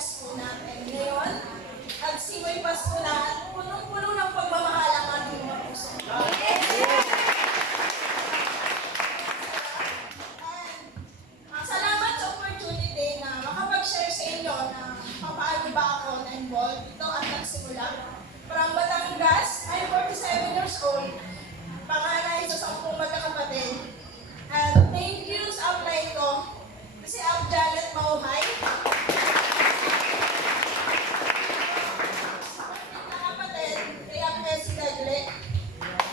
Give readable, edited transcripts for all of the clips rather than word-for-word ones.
Pasko natin. Ngayon, at simoy Pasko na punong-puno ng pagmamahal ang ating mga puso. Salamat sa opportunity na makapag-share sa inyo na paano ba ako na-involved. Ito ang nagsimula. From Batangas, I'm 47 years old. Panganay sa 10 magkakapatid. And thank you sa apply ko. Kasi ang Janet Mauhay. Sa kapatid na kapatid, kaya Messi Gagle.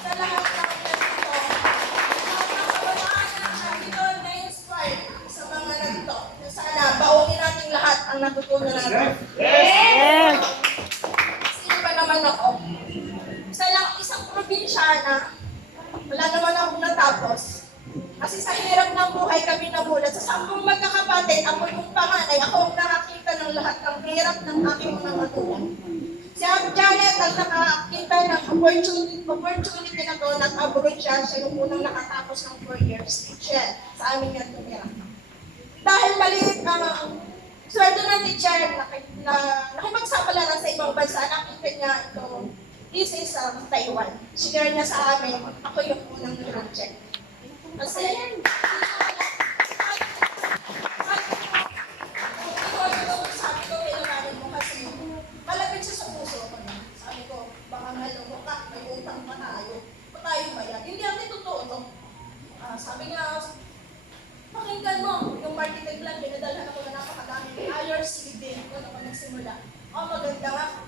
Sa lahat ng nandito, lahat ng kabataan na nandito na-inspired sa mga nandito. Sana baunin natin lahat ang natutunan natin. Yes! Sino ba naman ako? Isang probinsyana, wala naman akong natapos. Kasi sa hirap ng buhay kami namulat. Sa 10 magkakapatid, ako yung panganay. Ako ang nakakita ng lahat ng hirap ng aking mga magulang. Si Janet ang nakakita ng opportunity na to, nag-abroad siya. Siya yung unang nakatapos ng 4 years. Siya, sa amin yan tumira. Dahil maliit ang sweldo ng teacher na nakipagsapalaran sa ibang bansa, nakita niya ito. This is Taiwan. Sinare niya sa amin, ako yung unang project. Kasi, sabi ko, kailanganin mo kasi malapit siya sa puso ko na. Sabi ko, baka malungo ka, may utang pa tayo. Pa tayo ba yan? Hindi natin totoo to. Sabi niya, pakinggan mo, yung marketing plan, pinadalhan ako na napakadami. IRC din, doon ako nagsimula. Maganda nga.